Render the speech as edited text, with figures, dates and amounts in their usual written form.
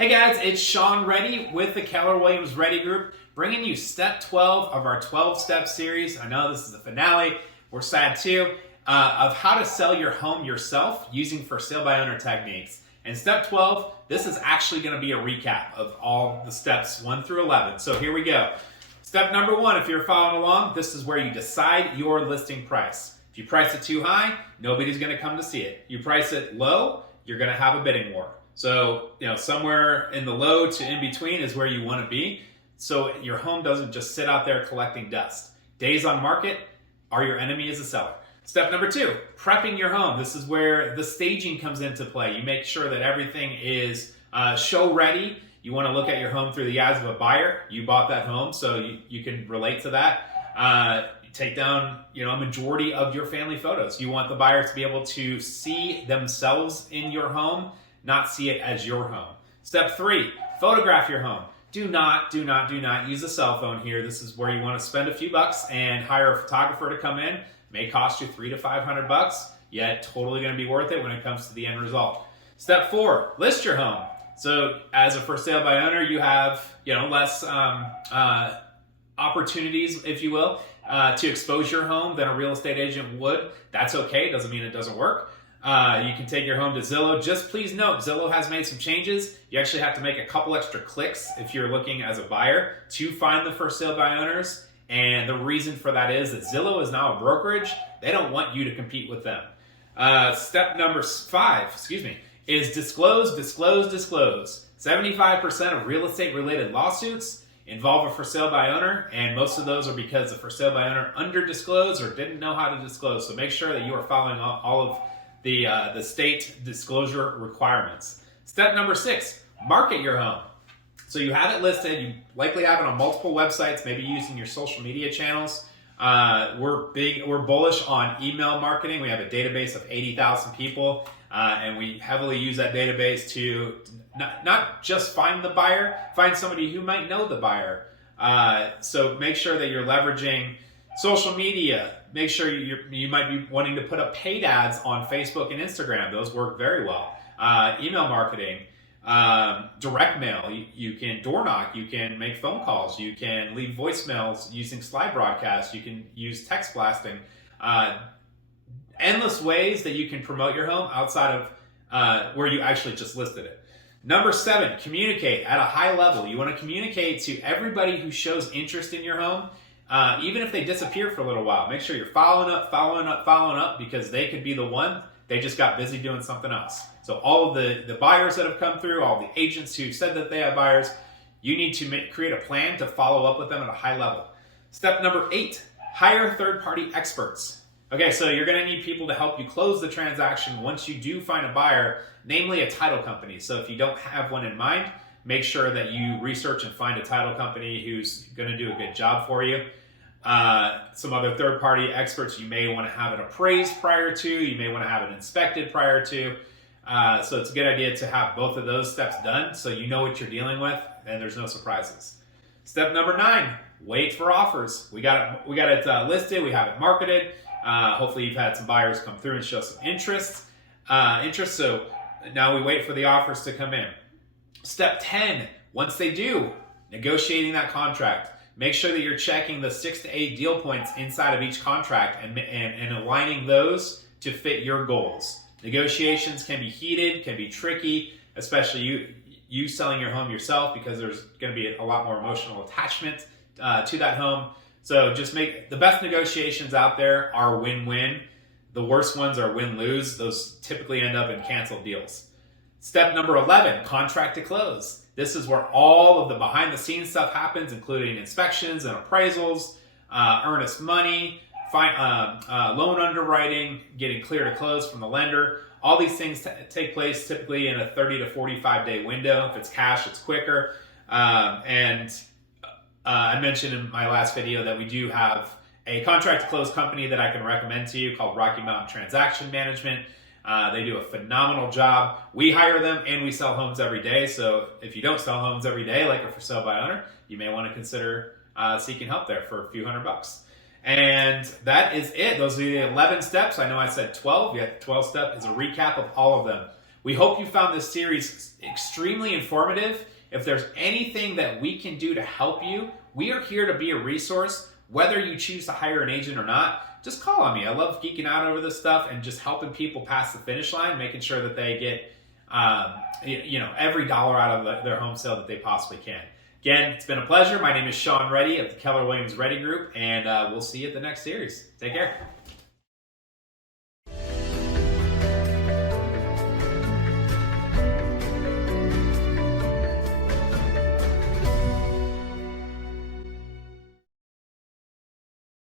Hey guys, it's Sean Reddy with the Keller Williams Reddy Group, bringing you step 12 of our 12-step series. I know this is the finale. We're sad too, of how to sell your home yourself using for sale by owner techniques. And step 12, this is actually going to be a recap of all the steps 1 through 11. So here we go. Step number 1, if you're following along, this is where you decide your listing price. If you price it too high, nobody's going to come to see it. You price it low, you're going to have a bidding war. So, somewhere in the low to in between is where you want to be. So your home doesn't just sit out there collecting dust. Days on market are your enemy as a seller. Step number 2, prepping your home. This is where the staging comes into play. You make sure that everything is show ready. You want to look at your home through the eyes of a buyer. You bought that home, so you can relate to that. Take down, a majority of your family photos. You want the buyer to be able to see themselves in your home, not see it as your home. Step 3, photograph your home. Do not use a cell phone here. This is where you want to spend a few bucks and hire a photographer to come in. May cost you $300 to $500, yet totally going to be worth it when it comes to the end result. Step 4, list your home. So as a for sale by owner, you have less opportunities, if you will, to expose your home than a real estate agent would. That's okay. Doesn't mean it doesn't work. You can take your home to Zillow. Just please note, Zillow has made some changes. You actually have to make a couple extra clicks if you're looking as a buyer to find the for sale by owners. And the reason for that is that Zillow is now a brokerage. They don't want you to compete with them. Step number 5, is disclose. 75% of real estate related lawsuits involve a for sale by owner, and most of those are because the for sale by owner under disclosed or didn't know how to disclose. So make sure that you are following all of the state disclosure requirements. Step number 6, market your home. So you have it listed, you likely have it on multiple websites, maybe using your social media channels. We're bullish on email marketing. We have a database of 80,000 people, and we heavily use that database to not just find the buyer, find somebody who might know the buyer. So make sure that you're leveraging social media. Make sure you might be wanting to put up paid ads on Facebook and Instagram. Those work very well. Email marketing, direct mail. You can door knock. You can make phone calls. You can leave voicemails using slide broadcasts. You can use text blasting. Endless ways that you can promote your home outside of where you actually just listed it. Number 7, communicate at a high level. You want to communicate to everybody who shows interest in your home. Even if they disappear for a little while, make sure you're following up because they could be the one, they just got busy doing something else. So all of the buyers that have come through, all the agents who said that they have buyers, you need to create a plan to follow up with them at a high level. Step number 8, hire third-party experts. Okay, so you're going to need people to help you close the transaction once you do find a buyer, namely a title company. So if you don't have one in mind, make sure that you research and find a title company who's going to do a good job for you. Some other third-party experts, you may want to have it appraised prior to, you may want to have it inspected prior to. So it's a good idea to have both of those steps done so you know what you're dealing with and there's no surprises. Step number 9, wait for offers. We got it listed, we have it marketed. Hopefully you've had some buyers come through and show some interest. So now we wait for the offers to come in. Step 10, once they do, negotiating that contract. Make sure that you're checking the 6 to 8 deal points inside of each contract and aligning those to fit your goals. Negotiations can be heated, can be tricky, especially you selling your home yourself, because there's going to be a lot more emotional attachment to that home. So just make the best negotiations out there are win-win. The worst ones are win-lose. Those typically end up in canceled deals. Step number 11, contract to close. This is where all of the behind-the-scenes stuff happens, including inspections and appraisals, earnest money, loan underwriting, getting clear to close from the lender. All these things take place typically in a 30 to 45-day window. If it's cash, it's quicker. I mentioned in my last video that we do have a contract to close company that I can recommend to you called Rocky Mountain Transaction Management. They do a phenomenal job. We hire them and we sell homes every day. So if you don't sell homes every day, like a for sale by owner, you may want to consider seeking help there for a few $100. And that is it. Those are the 11 steps. I know I said 12. Yeah, the 12 step is a recap of all of them. We hope you found this series extremely informative. If there's anything that we can do to help you, we are here to be a resource. Whether you choose to hire an agent or not, just call on me. I love geeking out over this stuff and just helping people pass the finish line, making sure that they get every dollar out of their home sale that they possibly can. Again, it's been a pleasure. My name is Sean Reddy of the Keller Williams Reddy Group, and we'll see you at the next series. Take care.